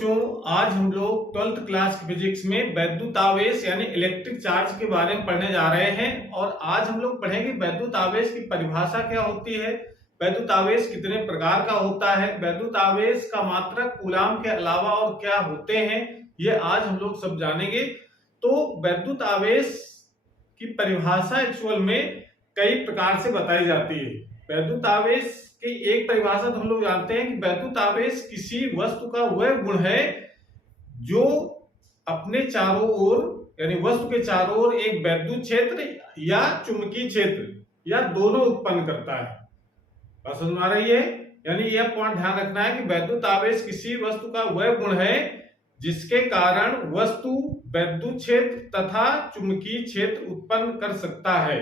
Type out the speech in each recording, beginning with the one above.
बच्चों, आज हम लोग 12th क्लास की फिजिक्स में वैद्युत आवेश यानी इलेक्ट्रिक चार्ज के बारे में पढ़ने जा रहे हैं। और आज हम लोग पढ़ेंगे वैद्युत आवेश की परिभाषा क्या होती है, वैद्युत आवेश कितने प्रकार का होता है, वैद्युत आवेश का मात्रक कूलाम के अलावा और क्या होते हैं, ये आज हम लोग सब जानेंगे। तो वैद्युत आवेश की परिभाषा एक्चुअल में कई प्रकार से बताई जाती है। वैद्युत आवेश की एक परिभाषा तो हम लोग जानते हैं कि वैद्युत आवेश किसी वस्तु का वह गुण है जो अपने चारों ओर यानी वस्तु के चारों ओर एक वैद्युत क्षेत्र या चुंबकीय क्षेत्र या दोनों उत्पन्न करता है। बात समझ में आ रही है? यानी यह पॉइंट ध्यान रखना है कि वैद्युत आवेश किसी वस्तु का वह गुण है जिसके कारण वस्तु वैद्युत क्षेत्र तथा चुंबकीय क्षेत्र उत्पन्न कर सकता है।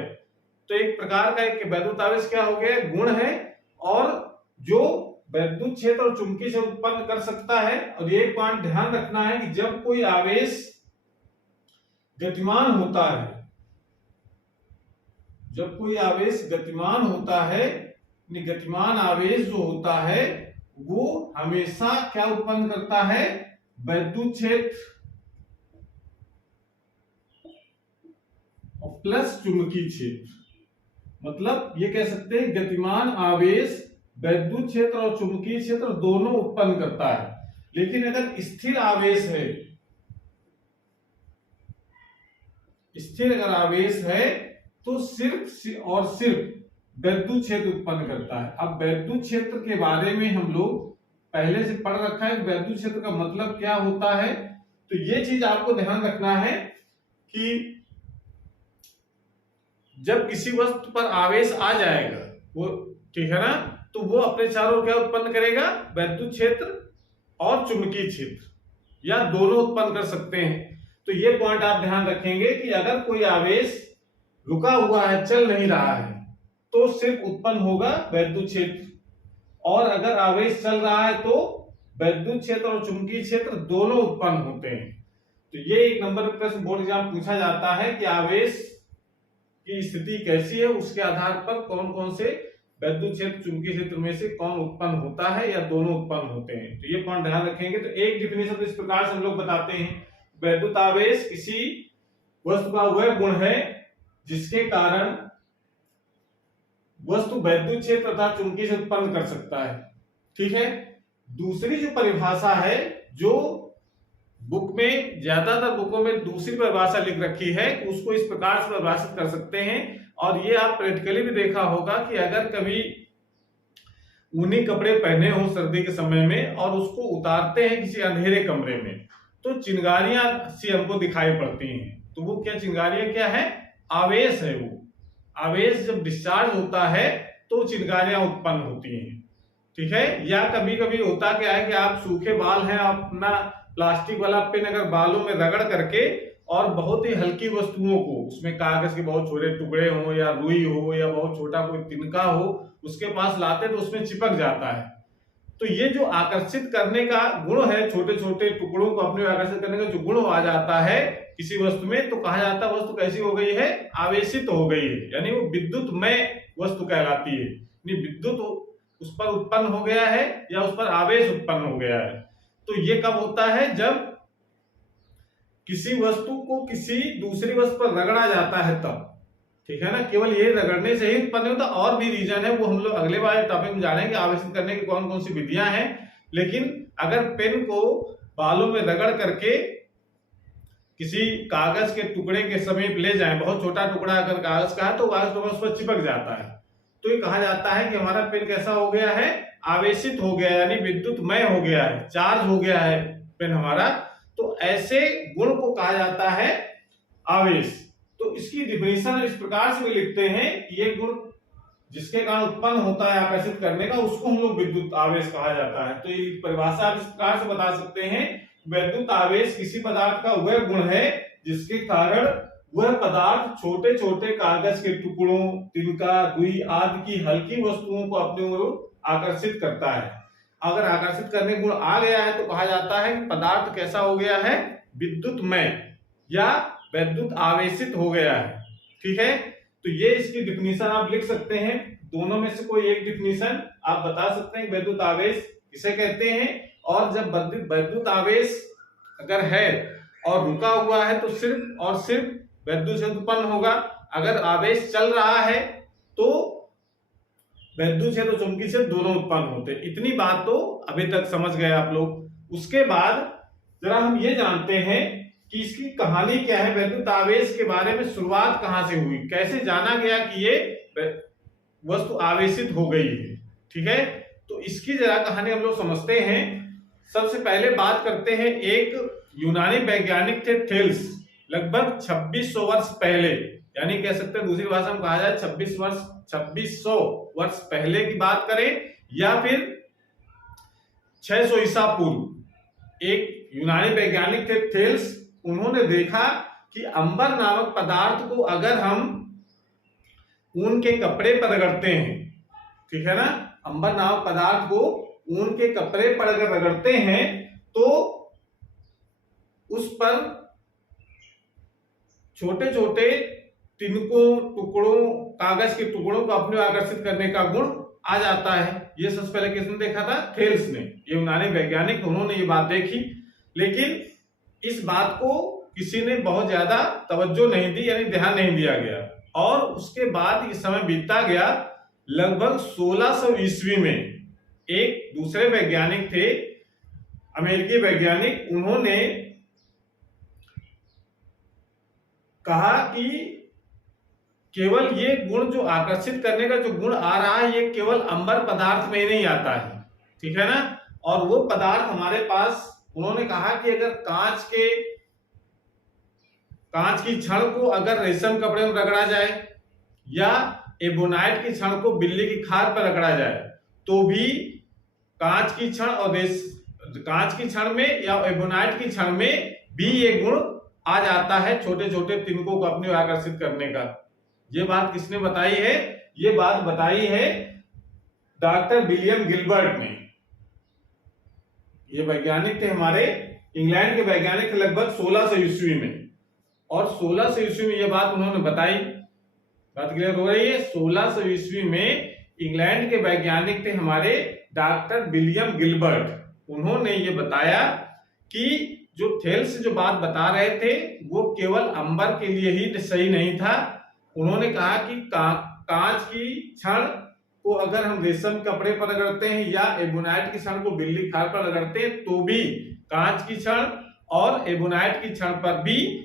तो एक प्रकार का एक वैद्युत आवेश क्या हो गया, गुण है और जो वैद्युत क्षेत्र और चुंबकीय क्षेत्र उत्पन्न कर सकता है। और ये पॉइंट ध्यान रखना है कि जब कोई आवेश गतिमान होता है, जब कोई आवेश गतिमान होता है, गतिमान आवेश जो होता है वो हमेशा क्या उत्पन्न करता है, वैद्युत क्षेत्र प्लस चुंबकीय क्षेत्र। मतलब ये कह सकते हैं गतिमान आवेश वैद्युत क्षेत्र और चुंबकीय क्षेत्र दोनों उत्पन्न करता है। लेकिन अगर स्थिर आवेश है, स्थिर अगर आवेश है तो सिर्फ और सिर्फ वैद्युत क्षेत्र उत्पन्न करता है। अब वैद्युत क्षेत्र के बारे में हम लोग पहले से पढ़ रखा है, वैद्युत क्षेत्र का मतलब क्या होता है। तो ये चीज आपको ध्यान रखना है कि जब किसी वस्तु पर आवेश आ जाएगा वो, ठीक है ना, तो वो अपने चारों क्या उत्पन्न करेगा, वैद्युत क्षेत्र और चुंबकीय क्षेत्र या दोनों उत्पन्न कर सकते हैं। तो ये पॉइंट आप ध्यान रखेंगे कि अगर कोई आवेश रुका हुआ है, चल नहीं रहा है, तो सिर्फ उत्पन्न होगा वैद्युत क्षेत्र, और अगर आवेश चल रहा है तो वैद्युत क्षेत्र और चुंबकीय क्षेत्र दोनों उत्पन्न होते हैं। तो ये एक नंबर पर प्रश्न बोर्ड एग्जाम पूछा जाता है कि आवेश की स्थिति कैसी है, उसके आधार पर कौन कौन से वैद्युत क्षेत्र चुंबकीय क्षेत्र में से कौन उत्पन्न होता है या दोनों उत्पन्न होते हैं। तो ये पॉइंट ध्यान रखेंगे। तो एक डिफिनेशन इस प्रकार से हम लोग बताते हैं, वैद्युत आवेश किसी वस्तु का वह गुण है जिसके कारण वस्तु वैद्युत क्षेत्र तथा चुंबकीय क्षेत्र उत्पन्न कर सकता है। ठीक है। दूसरी जो परिभाषा है, जो बुक में ज्यादातर बुकों में दूसरी परिभाषा लिख रखी है, उसको इस प्रकार से परिभाषित कर सकते हैं। और ये आप प्रैक्टिकली भी देखा होगा कि अगर कभी ऊनी कपड़े पहने हो सर्दी के समय में और उसको उतारते हैं किसी अंधेरे कमरे में, तो चिंगारियां सी हमको दिखाई पड़ती हैं। तो वो क्या चिंगारियां क्या है, आवेश है। वो आवेश जब डिस्चार्ज होता है तो चिंगारियां उत्पन्न होती हैं। ठीक है। या कभी कभी होता क्या है कि आप सूखे बाल हैं, अपना प्लास्टिक वाला पेन अगर बालों में रगड़ करके और बहुत ही हल्की वस्तुओं को, उसमें कागज के बहुत छोटे टुकड़े हो या रुई हो या बहुत छोटा कोई तिनका हो, उसके पास लाते तो उसमें चिपक जाता है। तो ये जो आकर्षित करने का गुण है, छोटे छोटे टुकड़ों को अपने आकर्षित करने का जो गुण आ जाता है किसी वस्तु में, तो कहा जाता है वस्तु कैसी हो गई है, आवेशित हो गई है, यानी वो विद्युतमय वस्तु कहलाती है। विद्युत उस पर उत्पन्न हो गया है या उस पर आवेश उत्पन्न हो गया है। तो ये कब होता है, जब किसी वस्तु को किसी दूसरी वस्तु पर रगड़ा जाता है तब। ठीक है ना। केवल ये रगड़ने से ही उत्पन्न होता, और भी रीजन है, वो हम लोग अगले बार टॉपिक में जानेंगे आवेशित करने की कौन कौन सी विधियां हैं। लेकिन अगर पेन को बालों में रगड़ करके किसी कागज के टुकड़े के समीप ले जाएं, बहुत छोटा टुकड़ा अगर कागज का है तो कागज टुकड़ा उस पर चिपक जाता है, तो ये कहा जाता है कि हमारा पेन कैसा हो गया है, आवेशित हो गया, यानी विद्युतमय हो गया है, चार्ज हो गया है पेन हमारा। तो ऐसे गुण को कहा जाता है आवेश। तो इसकी डिफिनेशन इस प्रकार से भी लिखते हैं, ये गुण जिसके कारण उत्पन्न होता है आकर्षित करने का, उसको हम लोग विद्युत आवेश कहा जाता है। तो ये परिभाषा आप इस प्रकार से बता सकते हैं, वैद्युत आवेश किसी पदार्थ का वह गुण है जिसके कारण वह पदार्थ छोटे छोटे कागज के टुकड़ों, तिनका, रुई आदि की हल्की वस्तुओं को अपने ओर आकर्षित करता है। अगर आकर्षित करने गुण आ गया है तो कहा जाता है कि पदार्थ कैसा हो गया है, विद्युतमय या वैद्युत आवेशित हो गया है। ठीक है। तो ये इसकी डिफिनीशन आप लिख सकते हैं, दोनों में से कोई एक डिफिनीशन आप बता सकते हैं, वैद्युत आवेश किसे कहते हैं और जब वैद्युत आवेश अगर है और रुका हुआ है तो सिर्फ और सिर्फ वैद्युत क्षेत्र उत्पन्न होगा। अगर आवेश चल रहा है तो वैद्युत क्षेत्र और चुंबकीय क्षेत्र दोनों उत्पन्न होते हैं। इतनी बात तो अभी तक समझ गए आप लोग। उसके बाद जरा हम ये जानते हैं कि इसकी कहानी क्या है, वैद्युत आवेश के बारे में शुरुआत कहां से हुई, कैसे जाना गया कि ये वस्तु आवेशित हो गई है। ठीक है, तो इसकी जरा कहानी हम लोग समझते हैं। सबसे पहले बात करते हैं, एक यूनानी वैज्ञानिक थे थेल्स, लगभग 2600 वर्ष पहले, यानी कह सकते हैं दूसरी भाषा में कहा जाए 2600 वर्ष पहले की बात करें या फिर 600 ईसा पूर्व। एक यूनानी वैज्ञानिक थे थेल्स, उन्होंने देखा कि अंबर नामक पदार्थ को अगर हम ऊन के कपड़े पर रगड़ते हैं, ठीक है ना, अंबर नामक पदार्थ को ऊन के कपड़े पर अगर रगड़ते हैं तो उस पर छोटे छोटे तिनकों टुकड़ों, कागज के टुकड़ों को अपने आकर्षित करने का गुण आ जाता है। ये सबसे पहले किसने देखा था? थेल्स ने, ये यूनानी वैज्ञानिक, उन्होंने ये बात देखी। लेकिन इस बात को किसी ने बहुत ज्यादा तवज्जो नहीं दी, यानी ध्यान नहीं दिया गया। और उसके बाद ये समय बीतता गया। लगभग 1600 ईस्वी में एक दूसरे वैज्ञानिक थे, अमेरिकी वैज्ञानिक, उन्होंने कहा कि केवल ये गुण जो आकर्षित करने का जो गुण आ रहा है, ये केवल अंबर पदार्थ में ही नहीं आता है, ठीक है ना। और वो पदार्थ हमारे पास, उन्होंने कहा कि अगर कांच की छड़ को अगर रेशम कपड़े में रगड़ा जाए या एबोनाइट की छड़ को बिल्ली की खाल पर रगड़ा जाए तो भी कांच की छड़ में या एबोनाइट की छड़ में भी ये गुण आ जाता है, छोटे छोटे तिनकों को अपनी ओर आकर्षित करने का। ये बात किसने बताई है? ये बात बताई है डॉक्टर विलियम गिलबर्ट ने। ये वैज्ञानिक थे हमारे, इंग्लैंड के वैज्ञानिक थे, लगभग 1600 ईस्वी में। और 1600 ईस्वी में ये बात उन्होंने बताई। बात क्लियर हो रही है? 1600 ईस्वी में इंग्लैंड के वैज्ञानिक थे हमारे डॉक्टर विलियम गिलबर्ट। उन्होंने ये बताया कि जो थेल्स जो बात बता रहे थे वो केवल अंबर के लिए ही सही नहीं था। उन्होंने कहा कि कांच की छड़ को अगर हम रेशम कपड़े पर रगड़ते हैं या एबोनाइट की छड़ को बिल्ली खाल पर रगड़ते हैं तो भी कांच की छड़ और एबोनाइट की छड़ पर भी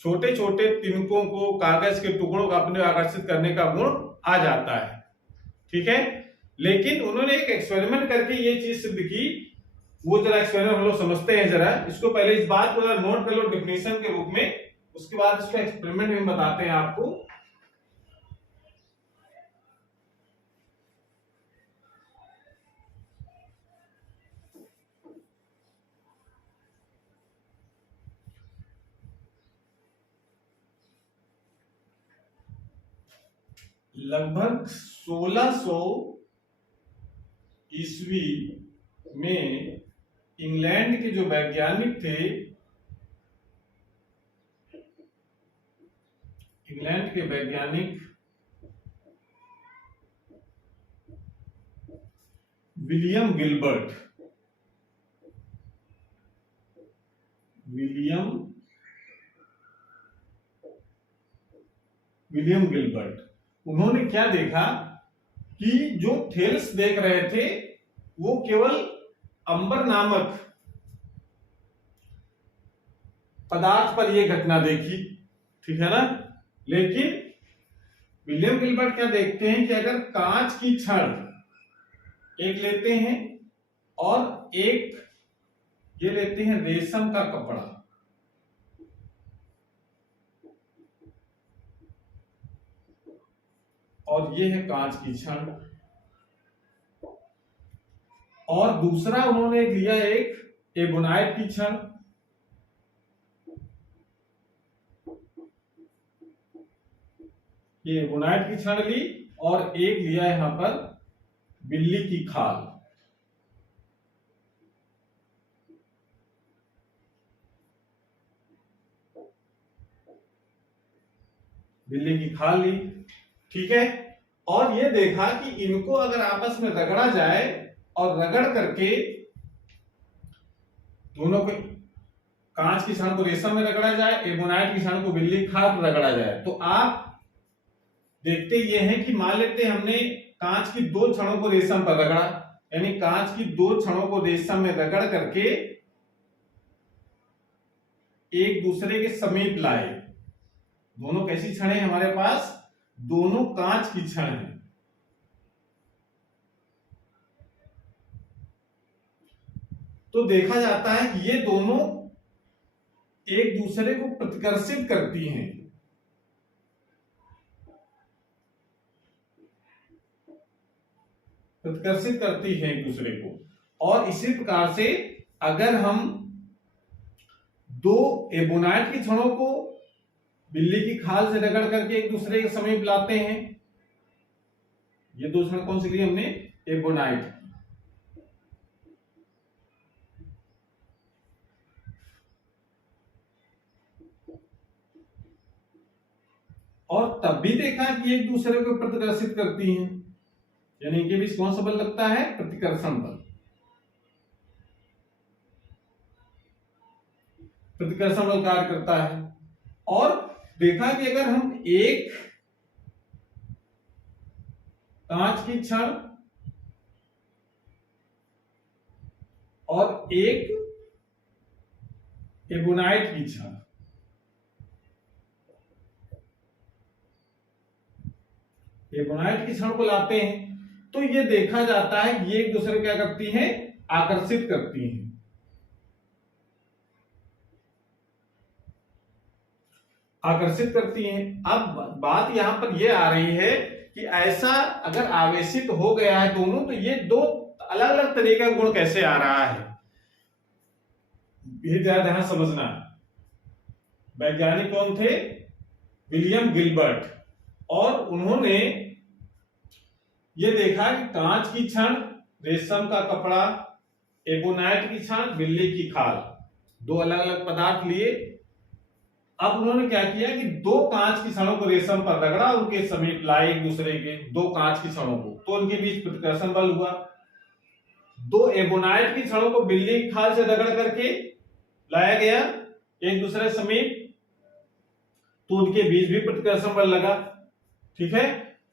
छोटे छोटे तिनकों को, कागज के टुकड़ों को अपने आकर्षित करने का गुण आ जाता है, ठीक है। लेकिन उन्होंने एक एक्सपेरिमेंट करके ये चीज सिद्ध की। वो जरा एक्सपेरिमेंट हम लोग समझते हैं जरा इसको। पहले इस बात को जरा नोट कर लो डेफिनेशन के रूप में, उसके बाद इसका एक्सपेरिमेंट में बताते हैं आपको। लगभग 1600 ईस्वी में इंग्लैंड के जो वैज्ञानिक थे, इंग्लैंड के वैज्ञानिक विलियम गिलबर्ट, उन्होंने क्या देखा कि जो थेल्स देख रहे थे वो केवल अंबर नामक पदार्थ पर यह घटना देखी, ठीक है ना। लेकिन विलियम गिलबर्ट क्या देखते हैं कि अगर कांच की छड़ एक लेते हैं और एक ये लेते हैं रेशम का कपड़ा, और ये है कांच की छड़, और दूसरा उन्होंने लिया एक एबोनाइट की छड़, ये एबोनाइट की छड़ ली, और एक लिया यहां पर बिल्ली की खाल। बिल्ली की खाल ली, ठीक है। और ये देखा कि इनको अगर आपस में रगड़ा जाए और रगड़ करके दोनों को, कांच की छड़ को रेशम में रगड़ा जाए, एबोनाइट की छड़ को बिल्ली की खाल पर रगड़ा जाए, तो आप देखते ये हैं कि मान लेते हैं हमने कांच की दो छड़ों को रेशम पर रगड़ा, यानी कांच की दो छड़ों को रेशम में रगड़ करके एक दूसरे के समीप लाए। दोनों कैसी छड़ें हैं हमारे पास? दोनों कांच की छड़ हैं। तो देखा जाता है कि ये दोनों एक दूसरे को प्रतिकर्षित करती हैं। प्रतिकर्षित करती हैं एक दूसरे को। और इसी प्रकार से अगर हम दो एबोनाइट की छड़ों को बिल्ली की खाल से रगड़ करके एक दूसरे के समीप लाते हैं, ये दो छड़ कौन सी ली हमने? एबोनाइट। और तब भी देखा कि एक दूसरे को प्रतिकर्षित करती हैं, यानी इनके बीच कौन सा बल लगता है? प्रतिकर्षण बल। प्रतिकर्षण बल कार्य करता है। और देखा कि अगर हम एक कांच की छड़ और एक एबोनाइट की छड़, एबोनाइट की छड़ को लाते हैं, तो ये देखा जाता है कि ये एक दूसरे को क्या करती हैं? आकर्षित करती हैं। आकर्षित करती हैं। अब बात यहां पर यह आ रही है कि ऐसा अगर आवेशित हो गया है दोनों, तो ये दो अलग अलग तरीके का गुण कैसे आ रहा है, ये ध्यान समझना। वैज्ञानिक कौन थे? William Gilbert. और उन्होंने ये देखा कि कांच की छड़, रेशम का कपड़ा, एबोनाइट की छड़, बिल्ली की खाल, दो अलग अलग पदार्थ लिए। अब उन्होंने क्या किया कि दो कांच की छड़ों को रेशम पर रगड़ा, उनके समीप लाए एक दूसरे के, दो कांच की छड़ों को, तो उनके बीच प्रतिकर्षण बल हुआ। दो एबोनाइट की छड़ों को बिल्ली की खाल से रगड़ करके लाया गया एक दूसरे समीप, तो उनके बीच भी प्रतिकर्षण बल लगा। ठीक है।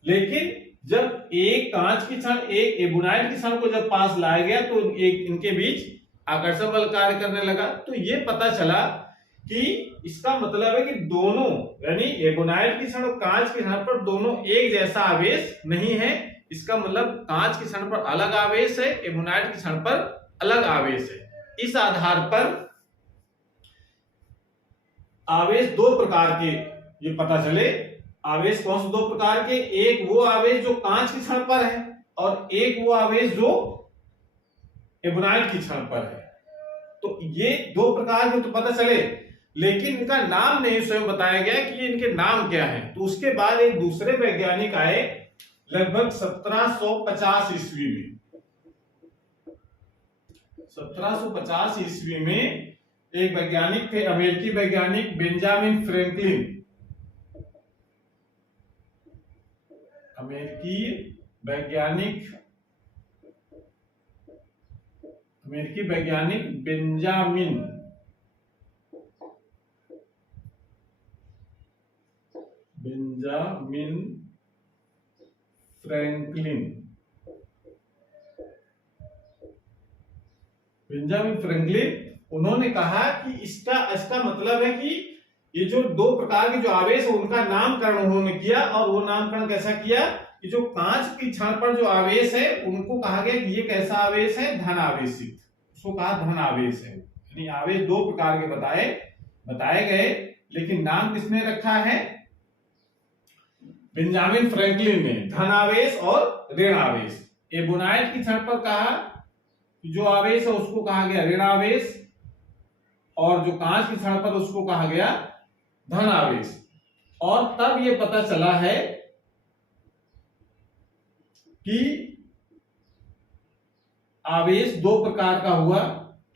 लेकिन जब एक कांच की छड़ एक एबोनाइट की छड़ को जब पास लाया गया, तो एक इनके बीच आकर्षण बल कार्य करने लगा। तो ये पता चला कि इसका मतलब है कि दोनों, यानी एबोनाइट की छड़ और कांच की छड़ पर दोनों एक जैसा आवेश नहीं है। इसका मतलब कांच की छड़ पर अलग आवेश है, एबोनाइट की छड़ पर अलग आवेश है। इस आधार पर आवेश दो प्रकार के ये पता चले। आवेश कौन से दो प्रकार के? एक वो आवेश जो कांच की छड़ पर है, और एक वो आवेश जो एबोनाइट की छड़ पर है। तो ये दो प्रकार के तो पता चले, लेकिन इनका नाम नहीं स्वयं बताया गया कि ये इनके नाम क्या है। तो उसके बाद एक दूसरे वैज्ञानिक आए लगभग 1750 ईस्वी में। 1750 ईस्वी में एक वैज्ञानिक थे, अमेरिकी वैज्ञानिक बेंजामिन फ्रैंकलिन। अमेरिकी वैज्ञानिक बेंजामिन फ्रैंकलिन। बेंजामिन फ्रैंकलिन उन्होंने कहा कि इसका मतलब है कि ये जो दो प्रकार के जो आवेश है उनका नामकरण उन्होंने किया। और वो नामकरण कैसा किया कि जो कांच की छड़ पर जो आवेश है उनको कहा गया कि ये कैसा आवेश है? धन आवेशित, उसको कहा धन आवेश है। यानी आवेश दो प्रकार के बताए गए, लेकिन नाम किसने रखा है? बेंजामिन फ्रैंकलिन ने, धन आवेश और ऋण आवेश। एबोनाइट की छड़ पर कहा कि जो आवेश है उसको कहा गया ऋण आवेश, और जो कांच की छड़ पर उसको कहा गया धन आवेश। और तब ये पता चला है कि आवेश दो प्रकार का हुआ,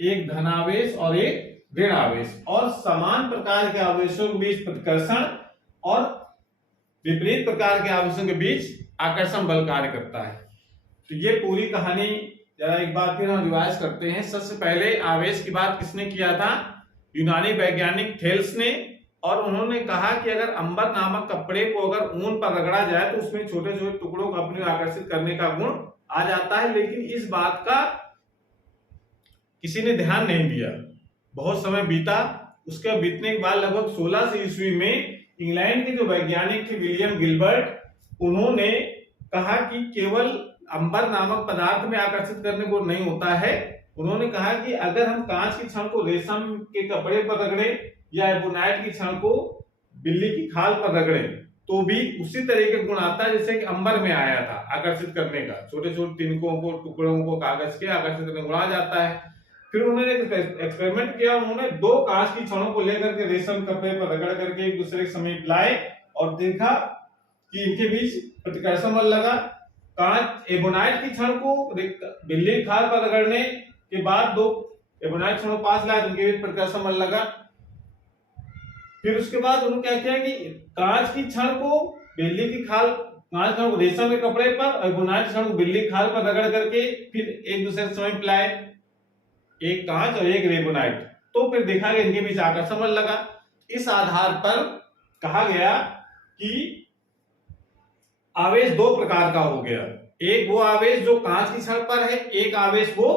एक धनावेश और एक ऋण आवेश। और समान प्रकार के आवेशों के बीच प्रतिकर्षण और विपरीत प्रकार के आवेशों के बीच आकर्षण बल कार्य करता है। तो ये पूरी कहानी जरा एक बार फिर हम रिवाइज करते हैं। सबसे पहले आवेश की बात किसने किया था? यूनानी वैज्ञानिक थेल्स ने। और उन्होंने कहा कि अगर अंबर नामक कपड़े को अगर ऊन पर रगड़ा जाए तो उसमें छोटे छोटे टुकड़ों को अपनी ओर आकर्षित करने का गुण आ जाता है। लेकिन इस बात का किसी ने ध्यान नहीं दिया। बहुत समय बीता, उसके बीतने के बाद लगभग 1600 ईस्वी में इंग्लैंड के जो वैज्ञानिक थे विलियम गिलबर्ट, उन्होंने कहा कि केवल अंबर नामक पदार्थ में आकर्षित करने को नहीं होता है। उन्होंने कहा कि अगर हम कांच की छड़ को रेशम के कपड़े पर रगड़े या एबोनाइट की छड़ को बिल्ली की खाल पर रगड़े तो भी उसी तरह के गुण आता है जैसे कि अंबर में आया था आकर्षित करने का। छोटे छोटे तिनकों को, टुकड़ों को कागज के आकर्षित करने गुण आ जाता है। फिर उन्होंने एक्सपेरिमेंट किया। उन्होंने 2 कांच की छड़ों को लेकर के रेशम कपड़े पर रगड़ करके एक दूसरे के समीप लाए और देखा कि इनके बीच प्रतिकर्षण बल लगा। कांच एबोनाइट की छड़ को बिल्ली की खाल पर रगड़ने के बाद 2 एबोनाइट छड़ों पास लाए तो उनके बीच प्रतिकर्षण बल लगा। फिर उसके बाद उन्होंने क्या किया कि कांच की छड़ को बिल्ली की खाल, कांच छड़ को रेशम के कपड़े पर और एबोनाइट छड़ को बिल्ली की खाल पर रगड़ करके फिर एक दूसरे के समीप लाए, एक कांच और एक एबोनाइट। तो फिर देखा कि इनके बीच आकर्षण बल लगा। इस आधार पर कहा गया कि आवेश 2 प्रकार का हो गया। एक वो आवेश जो कांच की छड़ पर है, एक आवेश वो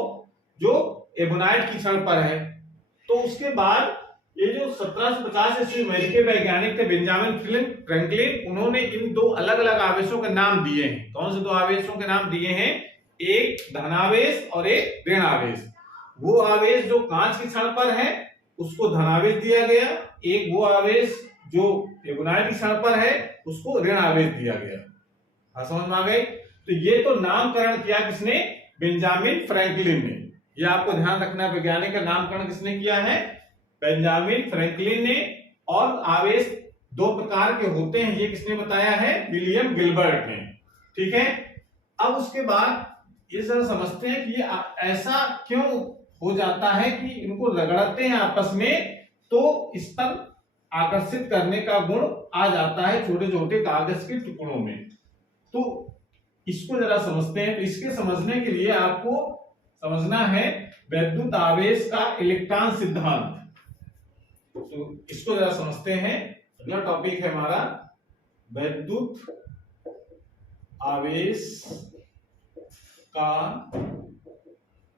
जो एबोनाइट की छड़ पर है। तो उसके बाद ये जो 1750 ईस्वी अमेरिकी वैज्ञानिक थे बेंजामिन फ्रैंकलिन, उन्होंने इन 2 अलग अलग आवेशों के नाम दिए हैं। कौन से 2 आवेशों के नाम दिए हैं? एक धनावेश और एक ऋणावेश। वो आवेश जो कांच की छड़ पर है उसको धनावेश दिया गया, एक वो आवेश जो एबोनाइट की छड़ पर है उसको ऋणावेश दिया गया। समझ में आ गई? तो ये तो नामकरण किया किसने? बेंजामिन फ्रैंकलिन ने। ये आपको ध्यान रखना है, वैज्ञानिक का नामकरण किसने किया है? बेंजामिन फ्रैंकलिन ने। और आवेश 2 प्रकार के होते हैं ये किसने बताया है? विलियम गिलबर्ट ने। ठीक है। अब उसके बाद ये जरा समझते हैं कि ये ऐसा क्यों हो जाता है कि इनको रगड़ते हैं आपस में तो इस पर आकर्षित करने का गुण आ जाता है छोटे छोटे कागज के टुकड़ों में। तो इसको जरा समझते हैं। तो इसके समझने के लिए आपको समझना है वैद्युत आवेश का इलेक्ट्रॉन सिद्धांत। तो इसको जरा समझते हैं। अगला टॉपिक है हमारा वैद्युत आवेश का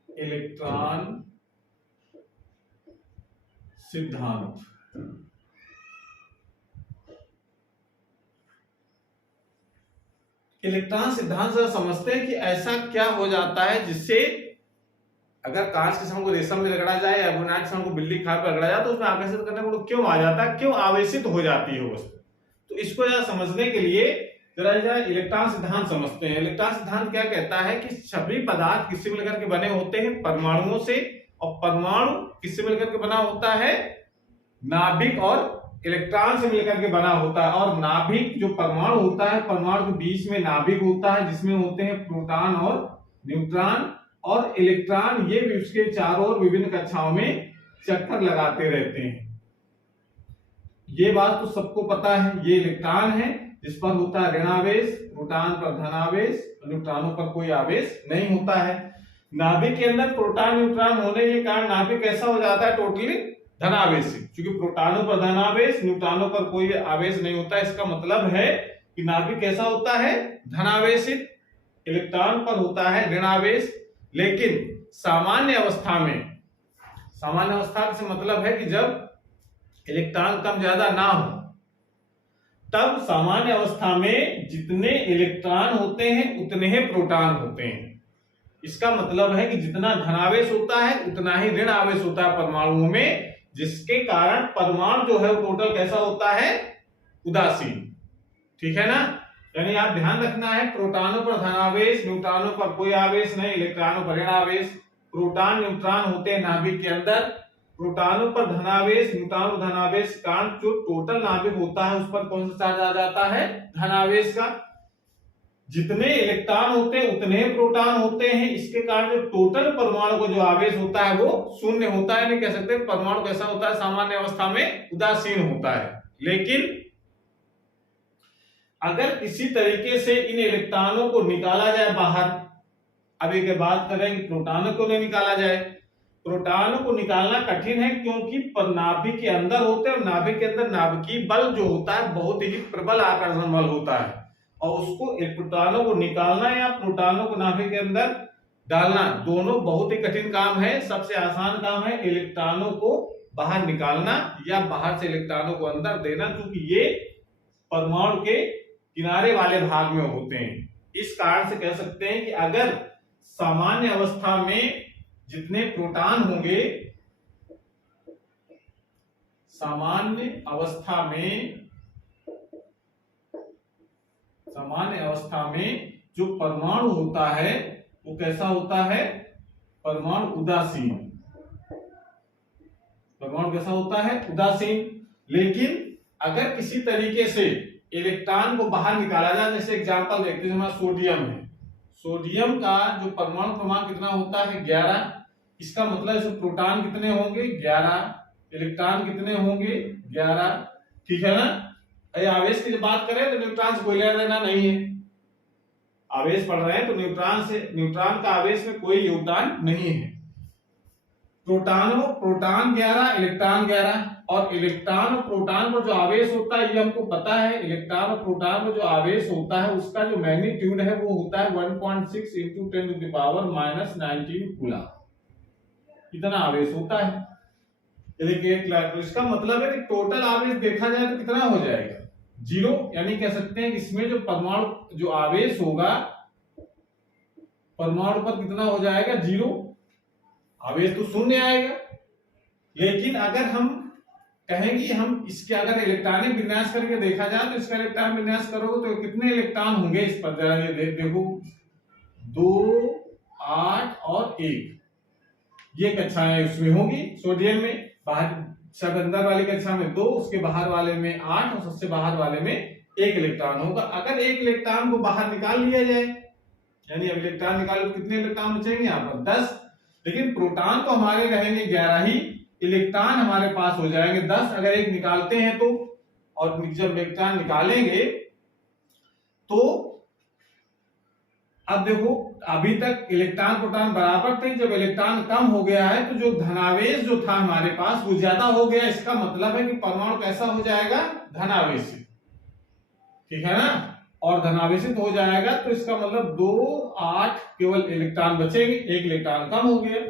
इलेक्ट्रॉन सिद्धांत। इलेक्ट्रॉन सिद्धांत जरा समझते हैं कि ऐसा क्या हो जाता है जिससे अगर कांच के छड़ को रेशम में रगड़ा जाए या एबोनाइट छड़ को बिल्ली खाल पर रगड़ा जाए तो उसमें आकर्षित करने को क्यों आ जाता है, क्यों आवेशित हो जाती है वस्तु। तो इसको जरा समझने के लिए जरा इलेक्ट्रॉन सिद्धांत समझते हैं। इलेक्ट्रॉन सिद्धांत क्या कहता है कि सभी पदार्थ किससे मिलकर के बने होते हैं? परमाणुओं से। और परमाणु किससे मिलकर के बना होता है? नाभिक और इलेक्ट्रॉन से मिलकर के बना होता है। और नाभिक जो परमाणु होता है, परमाणु के बीच में नाभिक होता है जिसमें होते हैं प्रोटॉन और न्यूट्रॉन और इलेक्ट्रॉन। ये भी उसके चारों ओर विभिन्न कक्षाओं में चक्कर लगाते रहते हैं। ये बात तो सबको पता है। ये इलेक्ट्रॉन है जिस पर होता है ऋणावेश, प्रोटॉन पर धनावेश, न्यूट्रॉनों पर कोई आवेश नहीं होता है। नाभिक के अंदर प्रोटॉन न्यूट्रॉन होने के कारण नाभिक कैसा हो जाता है? टोटली धनावेशित। क्योंकि प्रोटॉनों पर धनावेश, न्यूट्रॉनों पर कोई आवेश नहीं होता। इसका मतलब है कि नाभिक कैसा होता है? धनावेशित। इलेक्ट्रॉन पर होता है ऋणावेश। लेकिन सामान्य अवस्था में, सामान्य अवस्था से मतलब है कि जब इलेक्ट्रॉन कम ज्यादा ना हो, तब सामान्य अवस्था में जितने इलेक्ट्रॉन होते हैं उतने ही प्रोटॉन होते हैं। इसका मतलब है कि जितना धनावेश होता है उतना ही ऋण आवेश होता है परमाणुओं में, जिसके कारण परमाणु जो है वो टोटल कैसा होता है? उदासीन। ठीक है ना? यानी आप ध्यान रखना है, प्रोटॉनों पर धनावेश, न्यूट्रॉनों पर कोई आवेश नहीं, इलेक्ट्रॉनों पर ऋण आवेश। प्रोटॉन न्यूट्रॉन होते हैं नाभिक के अंदर। प्रोटॉनों पर धनावेश, न्यूट्रॉनों पर धनावेश, कारण जो टोटल नाभिक होता है उस पर कौन सा चार्ज आ जाता है? धनावेश का। जितने इलेक्ट्रॉन होते हैं उतने प्रोटॉन होते हैं। इसके कारण जो टोटल परमाणु को जो आवेश होता है वो शून्य होता है। नहीं कह सकते परमाणु कैसा होता है? सामान्य अवस्था में उदासीन होता है। लेकिन अगर किसी तरीके से इन इलेक्ट्रॉनों को निकाला जाए बाहर, अब एक बात करें कि प्रोटॉनों को नहीं निकाला जाए। प्रोटॉनों को निकालना कठिन है क्योंकि नाभिक के अंदर होते हैं और नाभिक के अंदर नाभिकीय बल जो होता है बहुत ही प्रबल आकर्षण बल होता है, और उसको प्रोटॉनों को निकालना या प्रोटॉनों को नाभिक के अंदर डालना दोनों बहुत ही कठिन काम है। सबसे आसान काम है इलेक्ट्रॉनों को बाहर निकालना या बाहर से इलेक्ट्रॉनों को अंदर देना, क्योंकि ये परमाणु के किनारे वाले भाग में होते हैं। इस कारण से कह सकते हैं कि अगर सामान्य अवस्था में जितने प्रोटॉन होंगे, सामान्य अवस्था में जो परमाणु होता है वो कैसा होता है, परमाणु उदासीन। परमाणु कैसा होता है, उदासीन। लेकिन अगर किसी तरीके से इलेक्ट्रॉन को बाहर निकाला जाए, जैसे एग्जांपल देखते हैं हमारा सोडियम है, सोडियम का जो परमाणु क्रमांक कितना होता है 11। इसका मतलब इसमें प्रोटॉन कितने होंगे 11, इलेक्ट्रॉन कितने होंगे 11, ठीक है ना। आवेश की बात करें तो न्यूट्रॉन से कोई लेना देना नहीं है। आवेश पढ़ रहे हैं तो न्यूट्रॉन का आवेश में कोई योगदान नहीं है। प्रोटॉन 11, इलेक्ट्रॉन 11, और इलेक्ट्रॉन और प्रोटॉन पर जो आवेश होता है ये हमको पता है। इलेक्ट्रॉन और प्रोटॉन में जो आवेश होता है उसका जो मैग्नीट्यूड है वो होता है 1.6 × 10⁻⁻19 कूलम। इतना आवेश होता है। देखिए तो इसका मतलब है कि टोटल आवेश देखा जाए तो कितना हो जाएगा 0, यानी कह सकते हैं कि इसमें जो परमाणु जो आवेश होगा परमाणु पर कितना हो जाएगा 0, आवेश तो शून्य आएगा। लेकिन अगर हम कहेंगे हम इसके अगर इलेक्ट्रॉनिक विन्यास करके देखा जाए तो इसका इलेक्ट्रॉन विन्यास करोगे तो कितने इलेक्ट्रॉन होंगे इस पर जरा ये देखो 2, 8 और 1। ये कक्षाएं उसमें होंगी सोडियम में, बाहर सब अंदर वाली कक्षा में 2, उसके बाहर वाले में 8 और सबसे बाहर वाले में 1 इलेक्ट्रॉन होगा। अगर 1 इलेक्ट्रॉन को बाहर निकाल लिया जाए, यानी अब इलेक्ट्रॉन निकालो तो कितने इलेक्ट्रॉन बचेंगे यहाँ पर 10, लेकिन प्रोटॉन तो हमारे रहेंगे 11 ही, इलेक्ट्रॉन हमारे पास हो जाएंगे 10 अगर एक निकालते हैं तो। और जब इलेक्ट्रॉन निकालेंगे तो अब देखो अभी तक इलेक्ट्रॉन प्रोटॉन बराबर थे, जब इलेक्ट्रॉन कम हो गया है तो जो धनावेश जो था हमारे पास वो ज्यादा हो गया। इसका मतलब है कि परमाणु कैसा हो जाएगा धनावेशित, ठीक है ना। और धनावेशित हो जाएगा तो इसका मतलब 2, 8 केवल इलेक्ट्रॉन बचेंगे, 1 इलेक्ट्रॉन कम हो गया।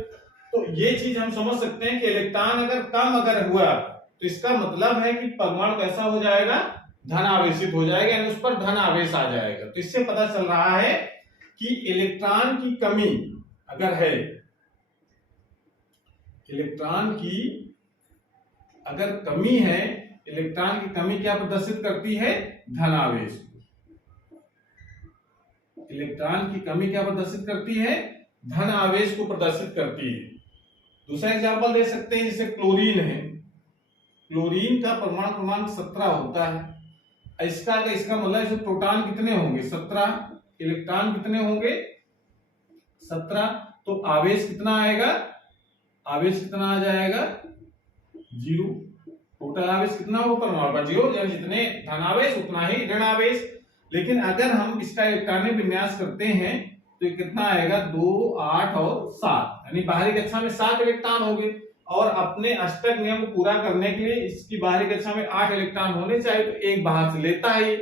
तो ये चीज हम समझ सकते हैं कि इलेक्ट्रॉन अगर कम हुआ तो इसका मतलब है कि परमाणु कैसा हो जाएगा धन आवेशित हो जाएगा, यानी उस पर धन आवेश आ जाएगा। तो इससे पता चल रहा है कि इलेक्ट्रॉन की कमी अगर है, इलेक्ट्रॉन की अगर कमी है, इलेक्ट्रॉन की कमी क्या प्रदर्शित करती है धन आवेश। इलेक्ट्रॉन की कमी क्या प्रदर्शित करती है धन आवेश को प्रदर्शित करती है। दूसरा एग्जांपल दे सकते हैं, जैसे क्लोरीन है, क्लोरीन का परमाणु क्रमांक 17 होता है। इसका मतलब इसमें प्रोटॉन कितने होंगे 17, इलेक्ट्रॉन कितने होंगे 17, तो आवेश कितना आएगा, आवेश कितना आ जाएगा 0। टोटल आवेश कितना होगा परमाणु का 0, यानी जितने धन आवेश उतना ही ऋण आवेश। लेकिन अगर हम इसका इलेक्ट्रॉनिक विन्यास करते हैं तो कितना आएगा 2, 8 और 7, यानी बाहरी कक्षा में 7 इलेक्ट्रॉन होंगे। और अपने अष्टक नियम को पूरा करने के लिए इसकी बाहरी कक्षा में 8 इलेक्ट्रॉन होने चाहिए, तो एक बाहर से लेता है।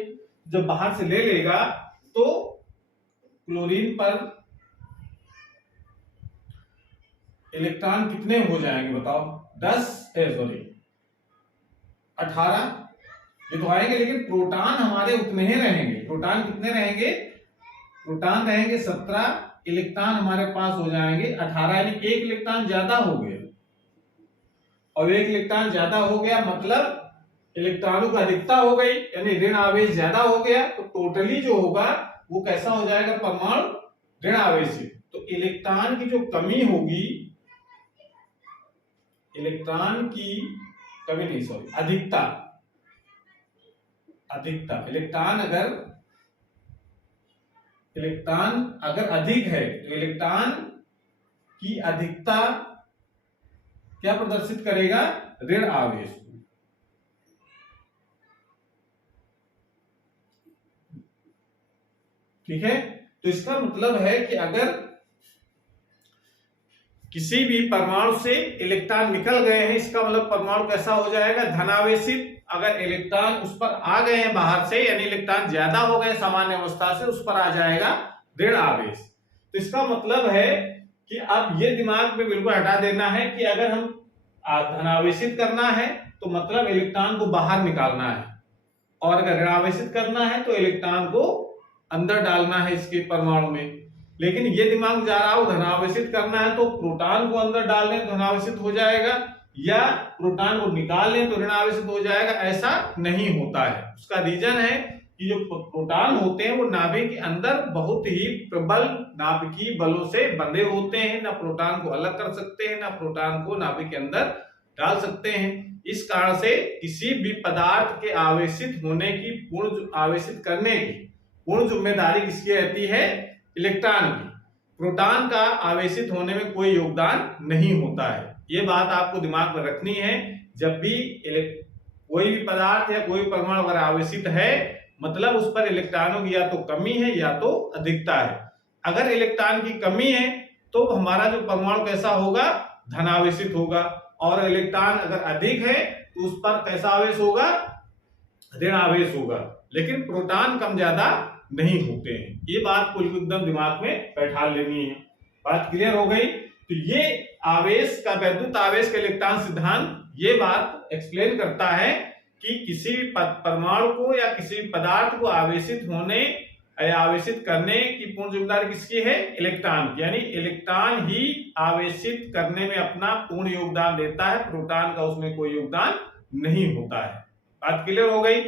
जब बाहर से ले लेगा तो क्लोरीन पर इलेक्ट्रॉन कितने हो जाएंगे बताओ 18 ये तो आएंगे, लेकिन प्रोटॉन हमारे उतने ही रहेंगे। प्रोटॉन कितने रहेंगे, प्रोटॉन रहेंगे 17, इलेक्ट्रॉन हमारे पास हो जाएंगे 18, यानी 1 इलेक्ट्रॉन ज्यादा हो गया। और 1 इलेक्ट्रॉन ज्यादा हो गया मतलब इलेक्ट्रॉनों की अधिकता हो गई, यानी ऋण आवेश ज्यादा हो गया। तो टोटली जो होगा वो कैसा हो जाएगा परमाणु ऋण आवेशित। तो इलेक्ट्रॉन की जो कमी होगी, इलेक्ट्रॉन की कमी नहीं सॉरी अधिकता, इलेक्ट्रॉन अगर अधिक है तो इलेक्ट्रॉन की अधिकता क्या प्रदर्शित करेगा ऋण आवेश। ठीक है, तो इसका मतलब है कि अगर किसी भी परमाणु से इलेक्ट्रॉन निकल गए हैं, इसका मतलब परमाणु कैसा हो जाएगा, धनावेशित। अगर इलेक्ट्रॉन उस पर आ गए हैं बाहर से, यानी इलेक्ट्रॉन ज्यादा हो गए सामान्य अवस्था से, उस पर आ जाएगा ऋण आवेश। तो इसका मतलब है कि अब ये दिमाग में बिल्कुल हटा देना है कि अगर हम धनावेशित करना है तो मतलब इलेक्ट्रॉन को बाहर निकालना है, और अगर ऋणावेशित करना है तो इलेक्ट्रॉन को अंदर डालना है इसके परमाणु में। लेकिन ये दिमाग जा रहा हो धनावेशित करना है तो प्रोटॉन को अंदर डाल लें तो धनावेशित हो जाएगा, या प्रोटॉन को निकाल लें तो ऋणावेशित हो जाएगा। ऐसा नहीं होता है। उसका रीजन है कि जो प्रोटॉन होते हैं वो नाभिक के अंदर बहुत ही प्रबल नाभिकीय बलों से बंधे होते हैं, ना प्रोटॉन को अलग कर सकते हैं, ना प्रोटॉन को नाभिक के अंदर डाल सकते हैं। इस कारण से किसी भी पदार्थ के आवेशित होने की आवेशित करने की पूर्ण जिम्मेदारी किसकी रहती है, इलेक्ट्रॉन की। प्रोटॉन का आवेशित होने में कोई योगदान नहीं होता है। ये बात आपको दिमाग में रखनी है। जब भी कोई भी पदार्थ या कोई परमाणु अगर आवेशित है मतलब उस पर इलेक्ट्रॉनों की या तो कमी है या तो अधिकता है। अगर इलेक्ट्रॉन की कमी है तो हमारा जो परमाणु कैसा होगा, धनावेशित होगा, और इलेक्ट्रॉन अगर अधिक है तो उस पर कैसा आवेश होगा, ऋण आवेश होगा। लेकिन प्रोटॉन कम ज्यादा नहीं होते हैं। ये बात को एकदम दिमाग में बैठा लेनी है। बात क्लियर हो गई। तो ये आवेश का, वैद्युत आवेश का इलेक्ट्रॉन सिद्धांत ये बात एक्सप्लेन करता है कि किसी परमाणु को या किसी पदार्थ को आवेशित होने या आवेशित करने की पूर्ण जिम्मेदारी किसकी है, इलेक्ट्रॉन की। यानी इलेक्ट्रॉन ही आवेशित करने में अपना पूर्ण योगदान देता है, प्रोटॉन का उसमें कोई योगदान नहीं होता है। बात क्लियर हो गई।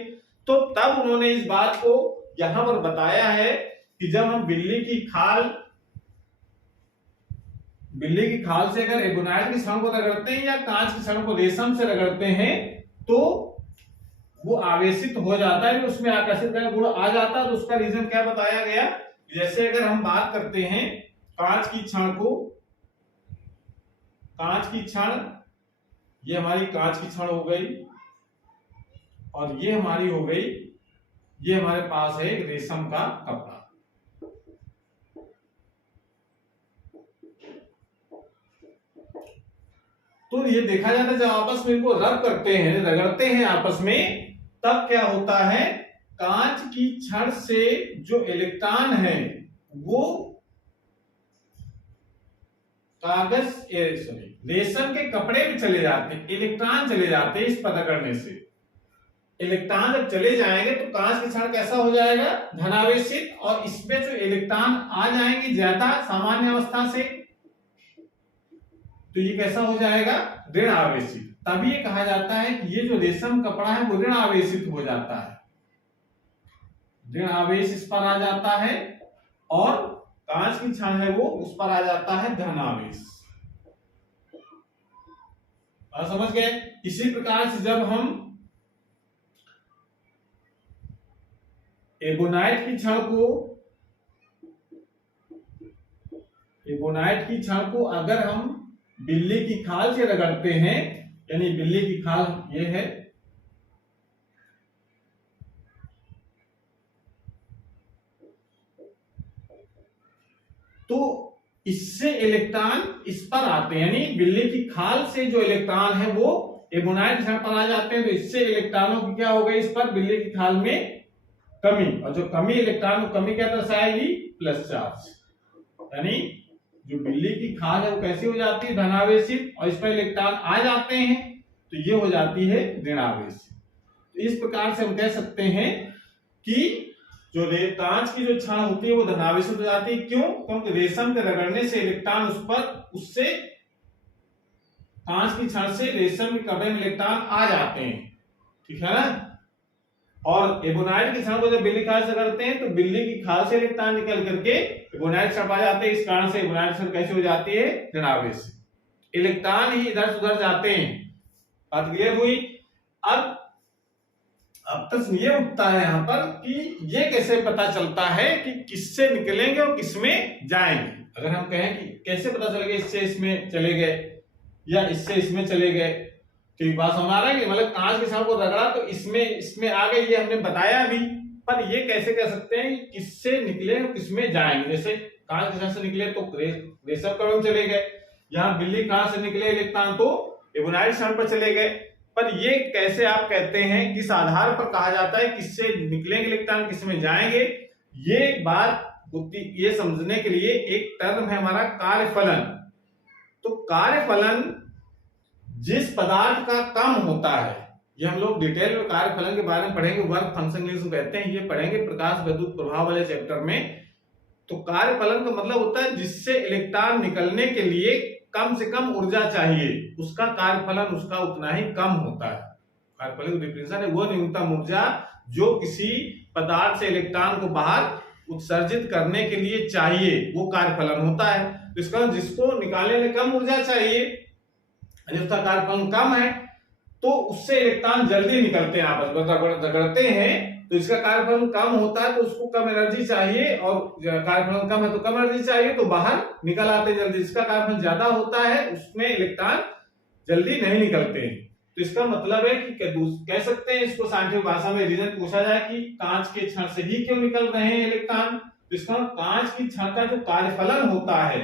तो तब उन्होंने इस बात को यहां पर बताया है कि जब हम बिल्ली की खाल से अगर एगोनाइट की क्षण को रगड़ते हैं या कांच की क्षण को रेशम से रगड़ते हैं तो वो आवेशित हो जाता है, उसमें आकर्षित करने गुण आ जाता है। तो उसका रीजन क्या बताया गया, जैसे अगर हम बात करते हैं कांच की क्षण, ये हमारी कांच की क्षण हो गई और ये हमारी हो गई, ये हमारे पास है एक रेशम का कपड़ा। तो ये देखा जाता है जब आपस में इनको रब करते हैं, रगड़ते हैं आपस में, तब क्या होता है, कांच की छड़ से जो इलेक्ट्रॉन है वो रेशम के कपड़े में चले जाते हैं, इलेक्ट्रॉन चले जाते हैं इस पर रगड़ने से। इलेक्ट्रॉन जब चले जाएंगे तो कांच की छड़ कैसा हो जाएगा, धनावेशित, और इसमें जो इलेक्ट्रॉन आ जाएंगे ज्यादा सामान्य अवस्था से तो ये कैसा हो जाएगा, ऋण आवेशित। तभी ये कहा जाता है कि ये जो रेशम कपड़ा है वो ऋण आवेशित हो जाता है, ऋण आवेश इस पर आ जाता है, और कांच की छड़ है वो उस पर आ जाता है धन आवेश। समझ गए। इसी प्रकार से जब हम एबोनाइट की छड़ को अगर हम बिल्ली की खाल से रगड़ते हैं, यानी बिल्ली की खाल ये है, तो इससे इलेक्ट्रॉन इस पर आते हैं, यानी बिल्ली की खाल से जो इलेक्ट्रॉन है वो एबोनाइट छड़ पर आ जाते हैं। तो इससे इलेक्ट्रॉनों की क्या हो गई, इस पर बिल्ली की खाल में कमी, और जो कमी इलेक्ट्रॉन को कमी क्या दर्शाएगी, प्लस चार्ज। यानी जो बिल्ली की खाल है वो कैसी हो जाती है, धनावेशित, और इस पर इलेक्ट्रॉन आ जाते हैं तो ये हो जाती है ऋणावेशित। तो इस प्रकार से हम कह सकते हैं कि जो कांच की जो छड़ होती है वो धनावेशित हो जाती है। क्यों, क्योंकि रेशम के रगड़ने से इलेक्ट्रॉन उससे कांच की छड़ से रेशम के कपड़े में इलेक्ट्रॉन आ जाते हैं, ठीक है ना। और एबोनाइट की छड़ को जब बिल्ली खाल से रगड़ते हैं तो बिल्ली की खाल से इलेक्ट्रॉन निकल करके एबोनाइट छड़ आ जाते हैं। इस कारण से एबोनाइट छड़ कैसे हो जाती है, ऋणावेशित। इलेक्ट्रॉन ही इधर उधर जाते हैं। बात क्लियर हुई। अब प्रश्न ये उठता है यहाँ पर कि ये कैसे पता चलता है कि किससे निकलेंगे और किसमें जाएंगे। अगर हम कहें कि कैसे पता चलेगा इससे इसमें चले गए या इससे इसमें चले गए, तो ये बात हमारा कि मतलब कांच के छड़ को रगड़ा तो इसमें आ गए, ये हमने बताया भी। पर ये कैसे कह सकते हैं किससे निकले और किसमें जाएंगे। जैसे कांच के छड़ से निकले तो रेशम कपड़े में चले गए, यहाँ बिल्ली कहाँ से निकले इलेक्ट्रॉन, तो एबोनाइट क्षण पर चले गए। पर ये कैसे आप कहते हैं, किस आधार पर कहा जाता है किससे निकलेंगे इलेक्ट्रॉन किस में जाएंगे, ये बात होती, ये समझने के लिए एक टर्म है हमारा कार्यफलन। तो कार्यफलन जिस पदार्थ का कम होता है, ये हम लोग डिटेल में कार्यफलन के बारे में पढ़ेंगे, वर्क फंक्शन जिसको कहते हैं, ये पढ़ेंगे प्रकाश विद्युत प्रभाव वाले चैप्टर में। तो कार्यफलन का मतलब होता है जिससे इलेक्ट्रॉन निकलने के लिए कम से कम ऊर्जा चाहिए, उसका कार्यफलन उसका उतना ही कम होता है। कार्यफलन की डिफिनेशन है वो न्यूनतम ऊर्जा जो किसी पदार्थ से इलेक्ट्रॉन को बाहर उत्सर्जित करने के लिए चाहिए, वो कार्यफलन होता है। तो इसका जिसको निकालने में कम ऊर्जा चाहिए, उसका कार्यफलन कम है, तो उससे इलेक्ट्रॉन जल्दी निकलते हैं, आपस में रगड़ते हैं, तो इसका कार्यफलन कम होता है, तो उसको कम एनर्जी चाहिए, और कार्यफलन कम है तो कम एनर्जी चाहिए, तो बाहर निकल आते हैं जल्दी। जिसका कार्यफलन ज्यादा होता है उसमें इलेक्ट्रॉन जल्दी नहीं निकलते हैं। तो इसका मतलब है कि कह सकते हैं इसको साइंटिफिक भाषा में रीजन पूछा जाए कि कांच के क्षण से ही क्यों निकल रहे हैं इलेक्ट्रॉन, तो इसका कांच की क्षण का जो कार्यफलन होता है,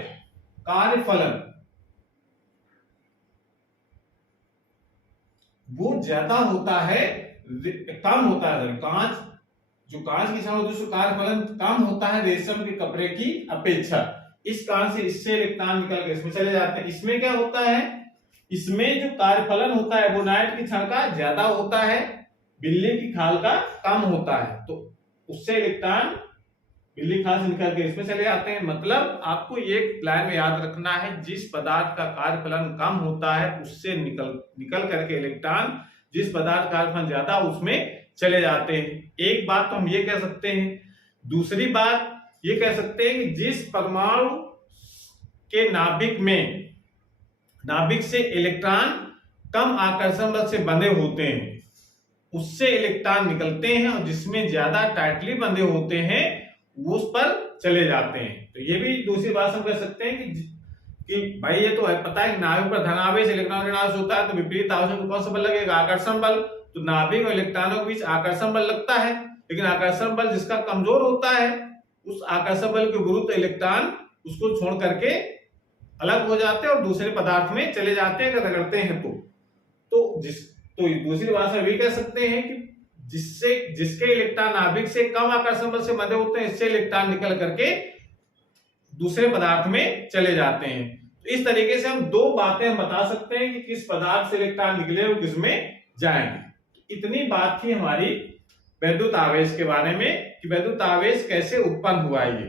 कार्यफलन वो ज्यादा होता है, कम होता है। कांच जो कांच की क्षण होती है उसका कार्यफलन कम होता है रेशम के कपड़े की अपेक्षा। इस कारण से इससे इलेक्ट्रॉन निकल के इसमें चले जाते हैं। इसमें क्या होता है, इसमें जो कार्यफलन होता है एबोनाइट की क्षण का ज्यादा होता है, बिल्ली की खाल का कम होता है, तो उससे इलेक्ट्रॉन बिल्ली खाल से निकल के इसमें चले जाते हैं। मतलब आपको ये लाइन में याद रखना है, जिस पदार्थ का कार्यफलन कम होता है उससे निकल करके इलेक्ट्रॉन जिस पदार्थ का कार्यफलन ज्यादा उसमें चले जाते हैं। एक बात तो हम ये कह सकते हैं। दूसरी बात ये कह सकते हैं कि जिस परमाणु के नाभिक से इलेक्ट्रॉन कम आकर्षण बल से बंधे होते हैं उससे इलेक्ट्रॉन निकलते हैं, और जिसमें ज्यादा टाइटली बंधे होते हैं उस पर चले जाते हैं। तो ये भी दूसरी बात हम कह सकते हैं कि भाई ये तो है पता है कि नाभिक पर धनावेश इलेक्ट्रॉन ऋणावेश होता है, तो विपरीत आवेश में कौन सा बल लगेगा, आकर्षण बल। तो नाभिक और इलेक्ट्रॉनों के बीच आकर्षण बल लगता है, लेकिन आकर्षण बल जिसका कमजोर होता है उस आकर्षण बल के विरुद्ध इलेक्ट्रॉन उसको छोड़ करके अलग हो जाते हैं और दूसरे पदार्थ में चले जाते हैं अगर रगड़ते हैं तो दूसरी बात हम ये कह सकते हैं कि जिसके इलेक्ट्रॉन नाभिक से कम आकर्षण बल से बंधे होते हैं इससे इलेक्ट्रॉन निकल करके दूसरे पदार्थ में चले जाते हैं। तो इस तरीके से हम दो बातें बता सकते हैं कि किस पदार्थ से इलेक्ट्रॉन निकले और किस में जाएंगे। इतनी बात थी हमारी वैद्युत आवेश के बारे में कि वैद्युत आवेश कैसे उत्पन्न हुआ। ये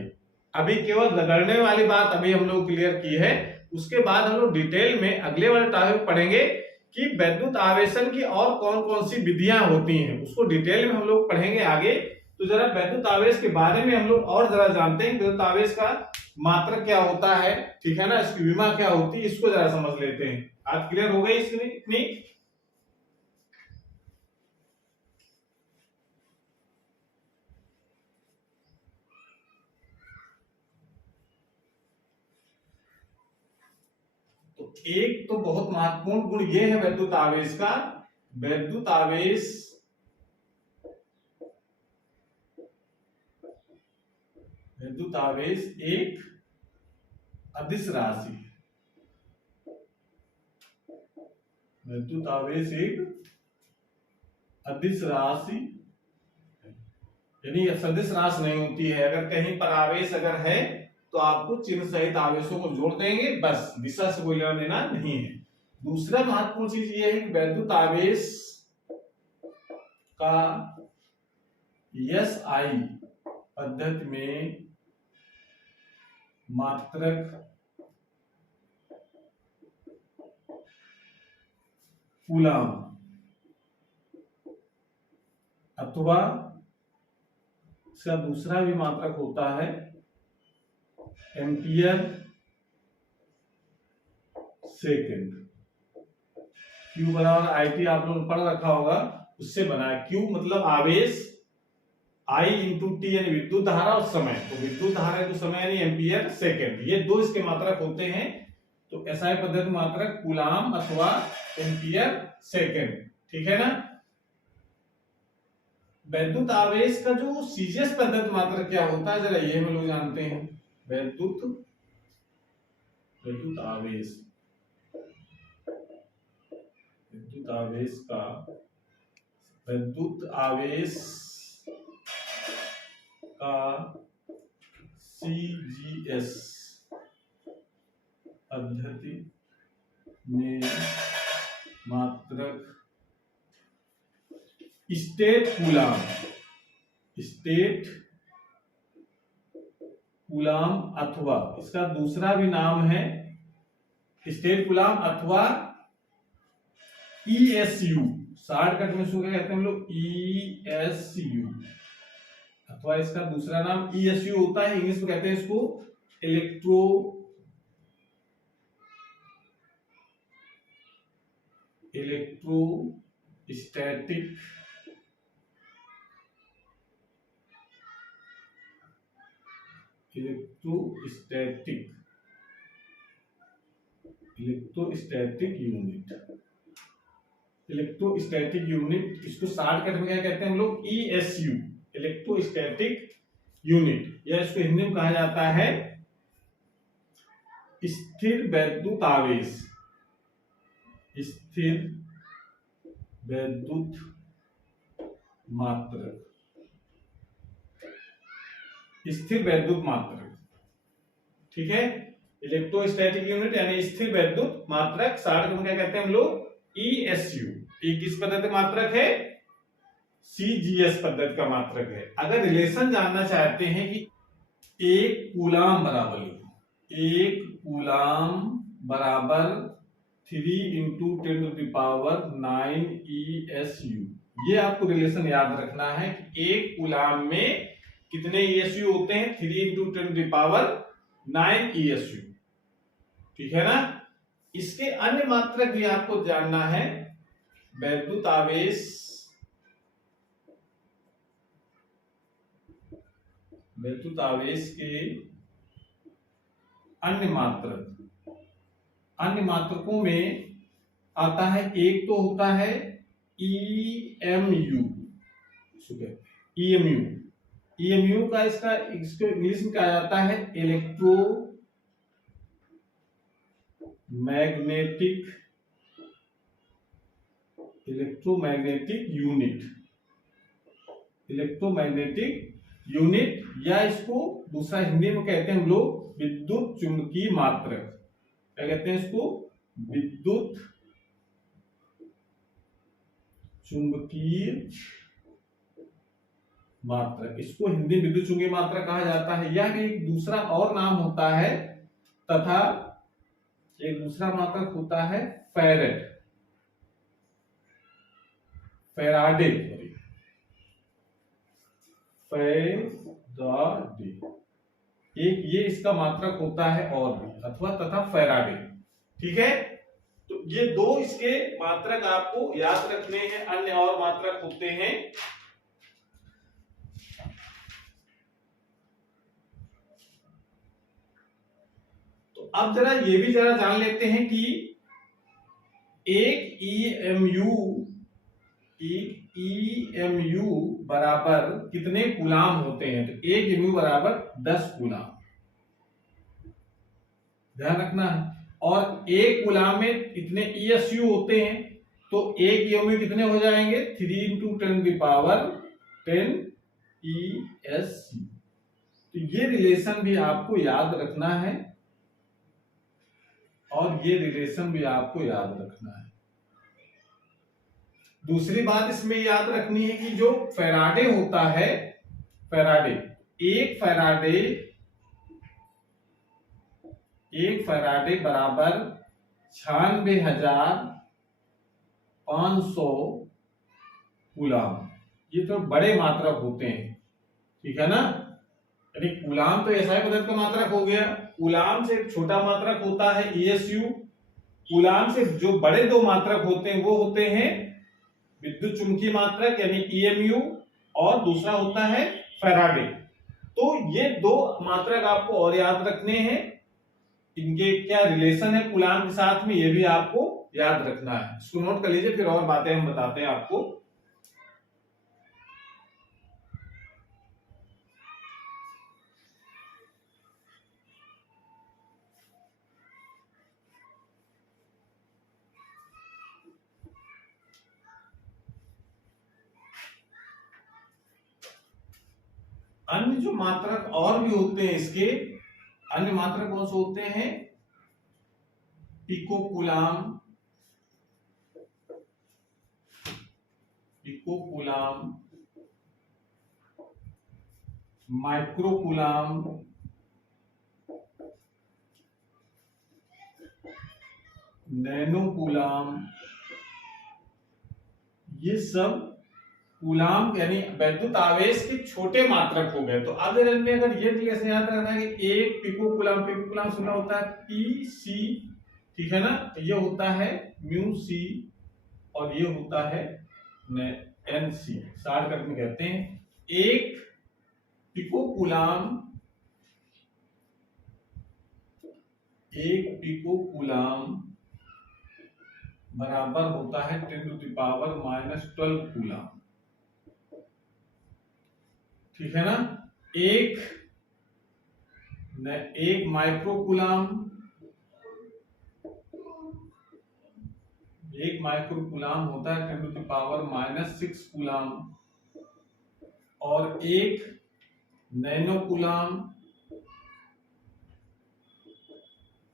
अभी केवल रगड़ने वाली बात अभी हम लोग क्लियर की है। उसके बाद हम लोग डिटेल में अगले वाले टॉपिक पढ़ेंगे कि वैद्युत आवेशन की और कौन कौन सी विधियां होती हैं, उसको डिटेल में हम लोग पढ़ेंगे आगे। तो जरा वैद्युत आवेश के बारे में हम लोग और जरा जानते हैं, वैद्युत आवेश का मात्रक क्या होता है, ठीक है ना, इसकी विमा क्या होती है, इसको जरा समझ लेते हैं। आज क्लियर हो गई इतनी। तो एक तो बहुत महत्वपूर्ण गुण ये है वैद्युत आवेश का, वैद्युत आवेश एक अदिश राशि है। वैद्युत आवेश एक अदिश राशि यानी सदिश राशि नहीं होती है। अगर कहीं पर आवेश अगर है तो आपको चिन्ह सहित आवेशों को जोड़ देंगे, बस दिशा से कोई लेना देना नहीं है। दूसरा महत्वपूर्ण चीज ये है कि वैद्युत आवेश का SI पद्धति में मात्रक कूलम अथवा इसका दूसरा भी मात्रक होता है एम्पियर सेकेंड। Q बराबर IT आप लोगों ने पढ़ रखा होगा, उससे बना है। Q मतलब आवेश, I इंटू टी यानी विद्युत धारा और समय, तो विद्युत धारा तो समय यानी एम्पियर सेकेंड, ये दो इसके मात्रक होते हैं। तो SI पद्धति मात्रक कूलम अथवा एम्पियर सेकेंड, ठीक है ना। वैद्युत आवेश का जो सीजीएस पद्धति मात्रक क्या होता है जरा ये हम लोग जानते हैं। वैद्युत आवेश विद्युत आवेश का विद्युत आवेश का CGS पद्धति में मात्रक स्टेट कूलाम अथवा इसका दूसरा भी नाम है स्टेट कूलाम अथवा ESU, शॉर्टकट में इसको क्या कहते हैं हम लोग, ESU, अथवा इसका दूसरा नाम ESU होता है। इंग्लिश में कहते हैं इसको इलेक्ट्रोस्टैटिक इलेक्ट्रोस्टैटिक यूनिट, इसको शॉर्टकट में क्या कहते हैं हम लोग, ESU, इलेक्ट्रोस्टैटिक यूनिट, या इसको हिंदी में कहा जाता है स्थिर वैद्युत आवेश, स्थिर वैद्युत मात्रक, स्थिर वैद्युत मात्रक, ठीक है। इलेक्ट्रोस्टैटिक यूनिट यानी स्थिर वैद्युत मात्रक, शॉर्टकट में क्या कहते हैं हम लोग, ESU। ये किस पद्धति का मात्रक है, CGS पद्धति का मात्रक है। अगर रिलेशन जानना चाहते हैं कि एक कूलाम बराबर, एक कूलाम बराबर 3 × 10⁹ ESU, ये आपको रिलेशन याद रखना है कि एक कूलाम में कितने ESU होते हैं, 3 × 10⁹ ESU, ठीक है ना। इसके अन्य मात्रक भी आपको जानना है। वैद्युत आवेश के अन्य मात्रकों में आता है, एक तो होता है EMU, EMU का इसको इंग्लिश में कहा जाता है इलेक्ट्रोमैग्नेटिक यूनिट, या इसको दूसरा हिंदी में कहते हैं हम लोग विद्युत चुंबकीय मात्रक। क्या कहते हैं इसको, विद्युत चुंबकीय मात्रक, इसको हिंदी विद्युत चुंबकीय मात्रक कहा जाता है। यह भी एक दूसरा और नाम होता है, तथा एक दूसरा मात्रक होता है फैराडे, एक ये इसका मात्रक होता है और भी, अथवा तथा फैराडे, ठीक है। तो ये दो इसके मात्रक आपको याद रखने हैं। अन्य और मात्रक होते हैं, तो अब जरा ये भी जरा जान लेते हैं कि एक EMU बराबर कितने कूलाम होते हैं। तो एक EMU बराबर 10 कूलाम, ध्यान रखना है। और एक कूलाम में कितने ESU होते हैं, तो एक EMU कितने हो जाएंगे, 3 × 10⁻10 ESU। तो ये रिलेशन भी आपको याद रखना है, और ये रिलेशन भी आपको याद रखना है। दूसरी बात इसमें याद रखनी है कि जो फैराडे होता है, एक फैराडे बराबर 96,500 कूलाम। ये तो बड़े मात्रक होते हैं, ठीक है ना। यानी कूलाम तो SI पद्धति का मात्रक हो गया। कूलाम से छोटा मात्रक होता है ESU। कूलाम से जो बड़े दो मात्रक होते हैं वो होते हैं विद्युत चुंबकीय मात्रक यानी EMU, और दूसरा होता है फैराडे। तो ये दो मात्रक आपको और याद रखने हैं, इनके क्या रिलेशन है कूलाम के साथ में, ये भी आपको याद रखना है। इसको नोट कर लीजिए, फिर और बातें हम बताते हैं आपको। अन्य जो मात्रक और भी होते हैं इसके, अन्य मात्रक कौन से होते हैं? पिकोकुलाम, पिकोकुलाम, माइक्रोकुलाम, नैनोकुलाम, ये सब कूलाम यानी वैद्युत आवेश के छोटे मात्रक हो गए। तो अगर इनमें अगर ये रिलेशन याद रखना है कि एक पिकोकुलाम, पिकोकुलाम सुना होता है पी सी, ठीक है ना, ये होता है म्यू सी और ये होता है एन सी, शॉर्टकट में कहते हैं। एक पिकोकुलाम, एक पिकोकुलाम बराबर होता है 10⁻⁻12 कूलाम, ठीक है ना। एक माइक्रोकुलाम, एक माइक्रोकुलाम होता है 10⁻⁻6 कूलाम, और एक नैनोकुलाम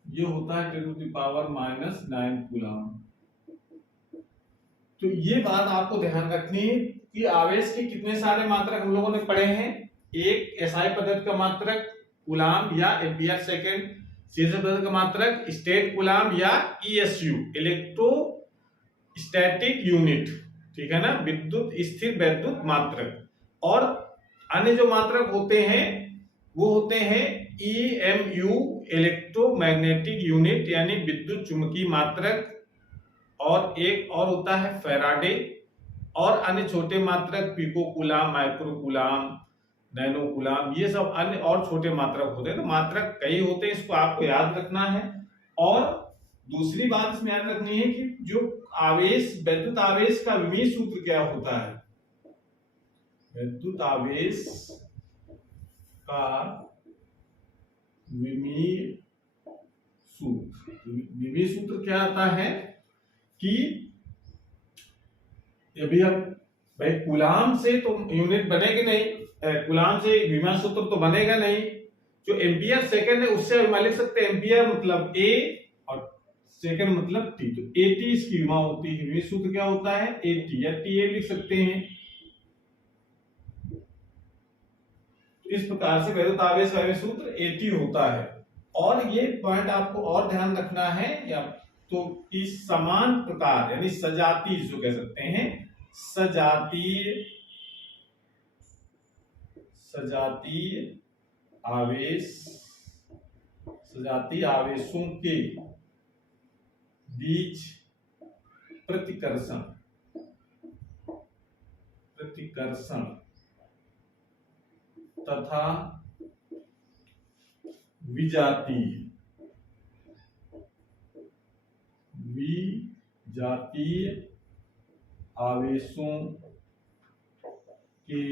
ये होता है 10⁻⁹ कूलाम। तो ये बात आपको ध्यान रखनी है कि आवेश के कितने सारे मात्रक हम लोगों ने पढ़े हैं। एक एसआई पद्धति का मात्रक कूलाम या एम्पियर सेकेंड, सीजर पद्धति का मात्रक स्टेट कूलाम या ईएसयू, इलेक्ट्रोस्टैटिक यूनिट, ठीक है ना, विद्युत स्थिर वैद्युत मात्रक। और अन्य जो मात्रक होते हैं वो होते हैं ईएमयू, इलेक्ट्रोमैग्नेटिक यूनिट यानी विद्युत चुंबकीय मात्रक, और एक और होता है फैराडे, और अन्य छोटे मात्रक पिकोकुलाम, माइक्रोकुलाम, नैनोकुलाम, ये सब अन्य और छोटे मात्रक होते हैं। तो मात्रक कई होते हैं, इसको आपको याद रखना है। और दूसरी बात इसमें याद रखनी है कि जो आवेश, वैद्युत आवेश का विमीय सूत्र क्या होता है? वैद्युत आवेश का विमीय सूत्र, विमीय सूत्र क्या आता है कि अभी अब भाई कूलाम से तो यूनिट बनेगी नहीं, कूलाम से विमीय सूत्र तो बनेगा नहीं। जो एम्पियर सेकंड है उससे हम लिख सकते हैं एम्पियर मतलब ए और सेकंड मतलब टी, तो एटी इसकी विमा होती है। विमीय सूत्र क्या होता है? एटी या टी ए लिख सकते हैं। इस प्रकार से वैद्युत आवेश का विमीय सूत्र एटी होता है। और ये पॉइंट आपको और ध्यान रखना है या तो इस समान प्रकार यानी सजातीय जो कह सकते हैं, सजातीय आवेश, सजातीय आवेशों के बीच प्रतिकर्षण तथा विजातीय आवेशों के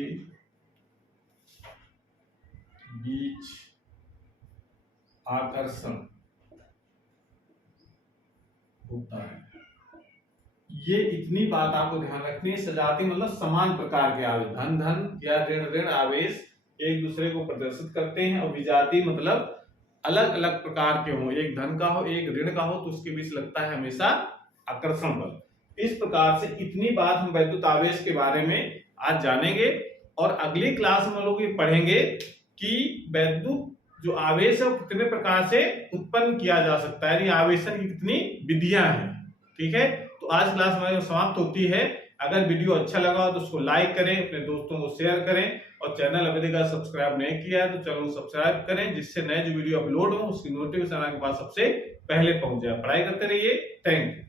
बीच आकर्षण होता है। ये इतनी बात आपको ध्यान रखनी है। सजातीय मतलब समान प्रकार के आवेश, धन धन या ऋण ऋण आवेश एक दूसरे को प्रदर्शित करते हैं, और विजातीय मतलब अलग अलग प्रकार के हो, एक धन का हो एक ऋण का हो, तो उसके बीच लगता है हमेशा आकर्षण बल। इस प्रकार से इतनी बात हम वैद्युत आवेश के बारे में आज जानेंगे, और अगली क्लास में हम लोग ये पढ़ेंगे कि वैद्युत जो आवेश है वो कितने प्रकार से उत्पन्न किया जा सकता है, आवेशन की कितनी विधियां हैं। ठीक है, तो आज क्लास हमारी समाप्त होती है। अगर वीडियो अच्छा लगा तो उसको लाइक करें, अपने दोस्तों को शेयर करें, और चैनल अभी तक सब्सक्राइब नहीं किया है तो चैनल को सब्सक्राइब करें, जिससे नए जो वीडियो अपलोड हो उसकी नोटिफिकेशन आपके पास सबसे पहले पहुंच जाए। पढ़ाई करते रहिए। Thank you.